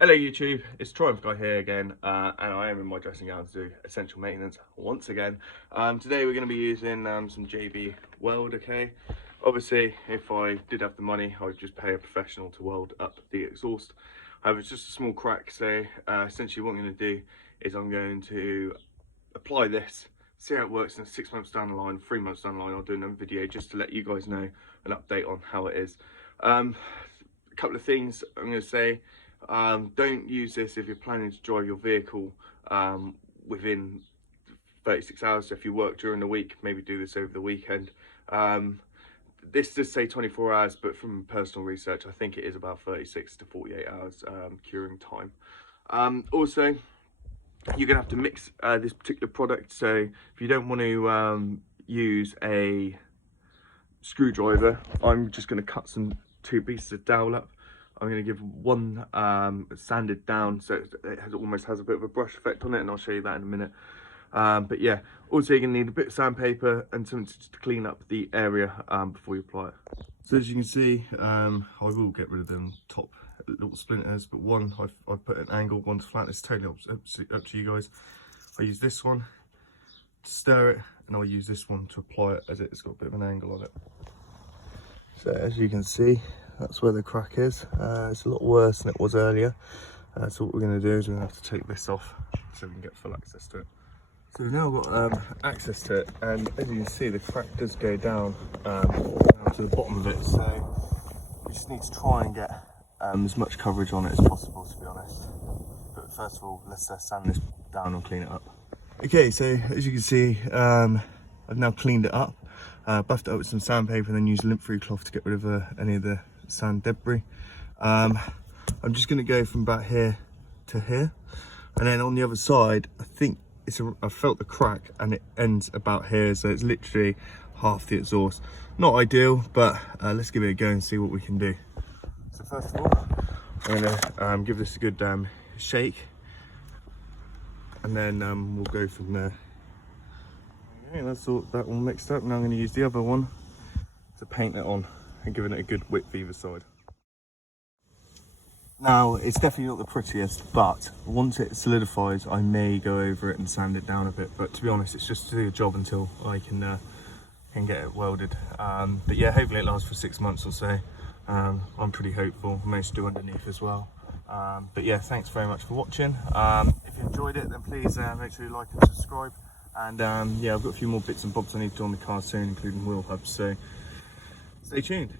Hello YouTube, it's Triumph Guy here again, and I am in my dressing gown to do essential maintenance once again. Today we're going to be using some JB Weld, okay? Obviously, if I did have the money, I would just pay a professional to weld up the exhaust. However, it's just a small crack, so essentially what I'm going to do is I'm going to apply this, see how it works in 6 months down the line, 3 months down the line. I'll do another video just to let you guys know an update on how it is. A couple of things I'm going to say. Don't use this if you're planning to drive your vehicle within 36 hours. So if you work during the week, maybe do this over the weekend. This does say 24 hours, but from personal research, I think it is about 36 to 48 hours curing time. Also, you're going to have to mix this particular product. So if you don't want to use a screwdriver, I'm just going to cut two pieces of dowel up. I'm going to give one sanded down so it almost has a bit of a brush effect on it, and I'll show you that in a minute. But yeah, also you're going to need a bit of sandpaper and something to clean up the area before you apply it. So as you can see, I will get rid of them top little splinters, but one I've put an angle, one's flat. It's totally up to you guys. I use this one to stir it, and I'll use this one to apply it as it's got a bit of an angle on it. So as you can see, that's where the crack is. It's a lot worse than it was earlier. So what we're going to do is we're going to have to take this off so we can get full access to it. So we've now got access to it, and as you can see, the crack does go down to the bottom of it. So we just need to try and get as much coverage on it as possible, to be honest. But first of all, let's sand this down and clean it up. Okay, so as you can see, I've now cleaned it up. Buffed it up with some sandpaper and then used lint-free cloth to get rid of any of the sand debris. I'm just going to go from about here to here, and then on the other side, I think I felt the crack and it ends about here, so it's literally half the exhaust. Not ideal, but let's give it a go and see what we can do. So first of all, I'm going to give this a good shake, and then we'll go from there. Okay, that's all that one mixed up. Now I'm going to use the other one to paint it on and giving it a good width either side. Now it's definitely not the prettiest, but once it solidifies I may go over it and sand it down a bit, but to be honest it's just to do the job until I can get it welded. But yeah, hopefully it lasts for 6 months or so. I'm pretty hopeful. I managed to do underneath as well. But yeah, thanks very much for watching. If you enjoyed it, then please make sure you like and subscribe. And yeah, I've got a few more bits and bobs I need to do on the car soon, including wheel hubs, so stay tuned.